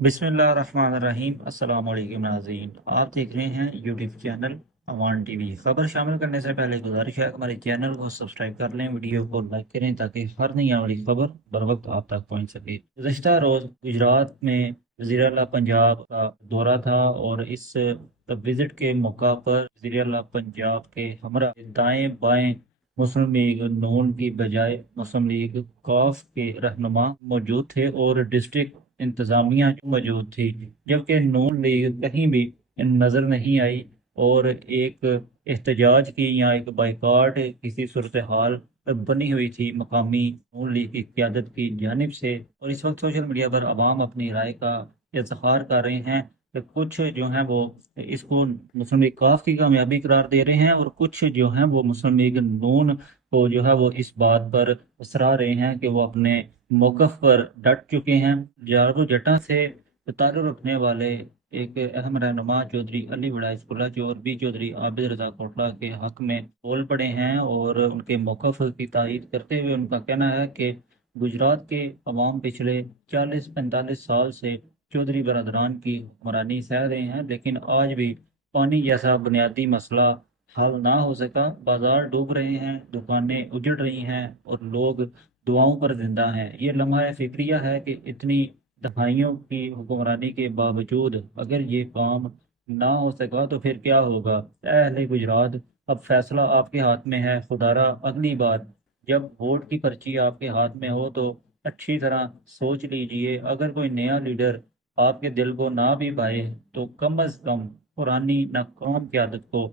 बिस्मिल्लाहिर्रहमानिर्रहीम। अस्सलाम वालेकुम नाज़रीन, आप देख रहे हैं यूट्यूब चैनल अवान टीवी। खबर शामिल करने से पहले गुजारिश है हमारे चैनल को सब्सक्राइब कर लें, वीडियो को लाइक करें ताकि हर नई आने वाली खबर बर वक्त आप तक पहुंच सके। गुज़िश्ता रोज़ गुजरात में वज़ीर आला पंजाब का दौरा था और इस विज़िट के मौका पर वज़ीर आला पंजाब के हमरा दाएं बाएं मुस्लिम लीग नून की बजाय मुस्लिम लीग कॉफ के रहनुमा मौजूद थे और डिस्ट्रिक्ट इंतजामिया मौजूद थी, जबकि नून लीग कहीं भी नजर नहीं आई और एक एहतजाज की या एक बाइकाट किसी सूरत हाल बनी हुई थी मकामी नून लीग की क़यादत की जानिब से। और इस वक्त सोशल मीडिया पर आवाम अपनी राय का इजहार कर रहे हैं कि कुछ जो हैं वो इसको मुस्लिम लीग काफ की कामयाबी करार दे रहे हैं और कुछ जो हैं वो मुस्लिम लीग नून को जो है वो इस बात पर सराह रहे हैं कि वो अपने मौकफ पर डट चुके हैं। जागो जटा से ताल्लुक़ रखने वाले एक अहम रहनुमा चौधरी अली वलायतुल्लाह जो और बी चौधरी आबिद रजा कोटला के हक में बोल पड़े हैं और उनके मौकफ की तायीद करते हुए उनका कहना है कि गुजरात के अवाम पिछले 40-45 साल से चौधरी बरदरान की हुक्मरानी सह रहे हैं, लेकिन आज भी पानी जैसा बुनियादी मसला हल ना हो सका। बाजार डूब रहे हैं, दुकानें उजड़ रही हैं और लोग दुआओं पर जिंदा हैं। ये लम्हा फिक्रिया है कि इतनी दहाइयों की हुक्मरानी के बावजूद अगर ये काम ना हो सका तो फिर क्या होगा। अहले गुजरात, अब फैसला आपके हाथ में है। खुदारा अगली बार जब वोट की पर्ची आपके हाथ में हो तो अच्छी तरह सोच लीजिए। अगर कोई नया लीडर आपके दिल को ना भी भाए तो कम अज कम पुरानी नाकाम क़यादत को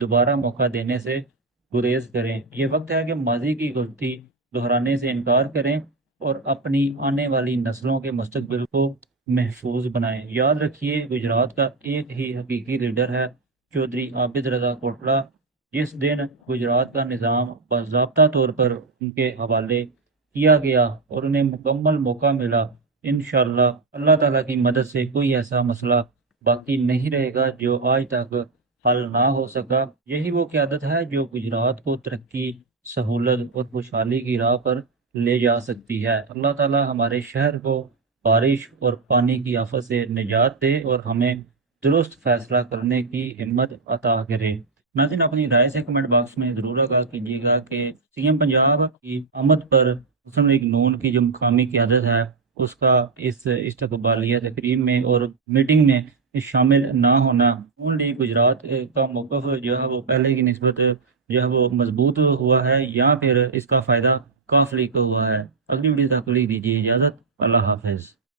दोबारा मौका देने से गुरेज करें। ये वक्त है कि माजी की गलती दोहराने से इनकार करें और अपनी आने वाली नस्लों के मुस्तकबिल को महफूज बनाएं। याद रखिए, गुजरात का एक ही हकीकी लीडर है, चौधरी आबिद रजा कोटला। जिस दिन गुजरात का निज़ाम बाज़ाब्ता तौर पर उनके हवाले किया गया और उन्हें मुकम्मल मौका मिला, इंशाअल्लाह अल्लाह ताला की मदद से कोई ऐसा मसला बाकी नहीं रहेगा जो आज तक हल ना हो सका। यही वो क़यादत है जो गुजरात को तरक्की, सहूलत और खुशहाली की राह पर ले जा सकती है। अल्लाह ताला हमारे शहर को बारिश और पानी की आफत से निजात दे और हमें दुरुस्त फैसला करने की हिम्मत अता करे। नाज़रीन, अपनी राय से कमेंट बॉक्स में ज़रूर आगाह कीजिएगा कि सीएम पंजाब की आमद पर मुस्लिम लीग नून की जो मुकामी क़यादत है उसका इस इस्तकबालिया तकरीब में और मीटिंग में शामिल ना होना, नून लीग गुजरात का मौक़िफ़ जो है वो पहले की निस्बत जो है वो मजबूत हुआ है या फिर इसका फ़ायदा काफ लीग को हुआ है। अगली वीडियो तक के लिए दीजिए इजाज़त। अल्लाह हाफ़िज़।